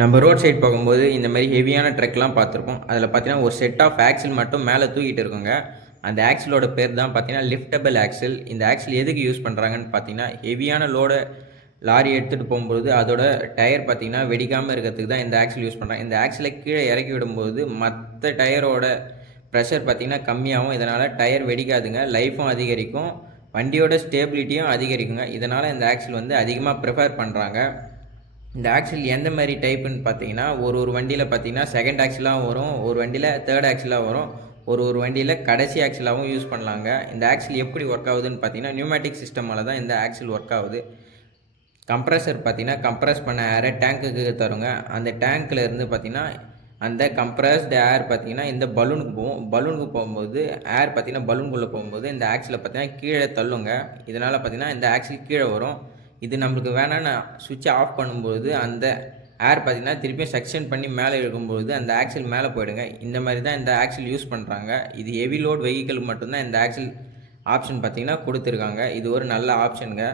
நம்ம road side போகும்போது இந்த மாதிரி ஹெவியான ட்ரக்லாம் பார்த்துருப்போம். அதில் பார்த்தீங்கன்னா ஒரு செட் ஆஃப் ஆக்சில் மட்டும் மேலே தூக்கிட்டு இருக்குங்க. அந்த ஆக்சிலோட பேர் தான் பார்த்தீங்கன்னா லிஃப்டபிள் ஆக்சில். இந்த ஆக்சில் எதுக்கு யூஸ் பண்ணுறாங்கன்னு பார்த்தீங்கன்னா, ஹெவியான லோட லாரி எடுத்துகிட்டு போகும்போது அதோட டயர் பார்த்தீங்கன்னா வெடிக்காமல் இருக்கிறதுக்கு தான் இந்த ஆக்சில் யூஸ் பண்ணுறாங்க. இந்த ஆக்சிலை கீழே இறக்கி விடும்போது மற்ற டயரோட ப்ரெஷர் பார்த்தீங்கன்னா கம்மியாகும். இதனால் டயர் வெடிக்காதுங்க, லைஃப்பும் அதிகரிக்கும், வண்டியோட ஸ்டேபிலிட்டியும் அதிகரிக்குங்க. இதனால் இந்த ஆக்சில் வந்து அதிகமாக ப்ரிஃபர் பண்ணுறாங்க. இந்த ஆக்சில் எந்த மாதிரி டைப்புன்னு பார்த்தீங்கன்னா, ஒரு வண்டியில் பார்த்தீங்கன்னா செகண்ட் ஆக்சிலாகவும் வரும், ஒரு வண்டியில் தேர்ட் ஆக்சிலாக வரும், ஒரு வண்டியில் கடைசி ஆக்சிலாகவும் யூஸ் பண்ணலாங்க. இந்த ஆக்சில் எப்படி ஒர்க் ஆகுதுன்னு பார்த்தீங்கன்னா, நியூமேட்டிக் சிஸ்டமால் தான் இந்த ஆக்சில் ஒர்க் ஆகுது. கம்ப்ரஸர் பார்த்தீங்கன்னா கம்ப்ரஸ் பண்ண ஏரை டேங்க்குக்கு தருங்க. அந்த டேங்க்கில் இருந்து பார்த்தீங்கன்னா அந்த கம்ப்ரஸ்டு ஏர் பார்த்தீங்கன்னா இந்த பலூனுக்கு போகும். பலூனுக்கு போகும்போது ஏர் பார்த்தீங்கன்னா பலூனுக்குள்ளே போகும்போது இந்த ஆக்சிலை பார்த்தீங்கன்னா கீழே தள்ளுங்க. இதனால் பார்த்தீங்கன்னா இந்த ஆக்சில் கீழே வரும். இது நம்மளுக்கு வேணான்னு சுவிட்சை ஆஃப் பண்ணும்போது அந்த ஏர் பார்த்தீங்கன்னா திருப்பியும் செக்ஷன் பண்ணி மேலே இழுக்கும்போது அந்த ஆக்சில் மேலே போயிடுங்க. இந்த மாதிரி தான் இந்த ஆக்சில் யூஸ் பண்ணுறாங்க. இது ஹெவி லோட் வெஹிக்கிளுக்கு மட்டும்தான் இந்த ஆக்சில் ஆப்ஷன் பார்த்தீங்கன்னா கொடுத்துருக்காங்க. இது ஒரு நல்ல ஆப்ஷனுங்க.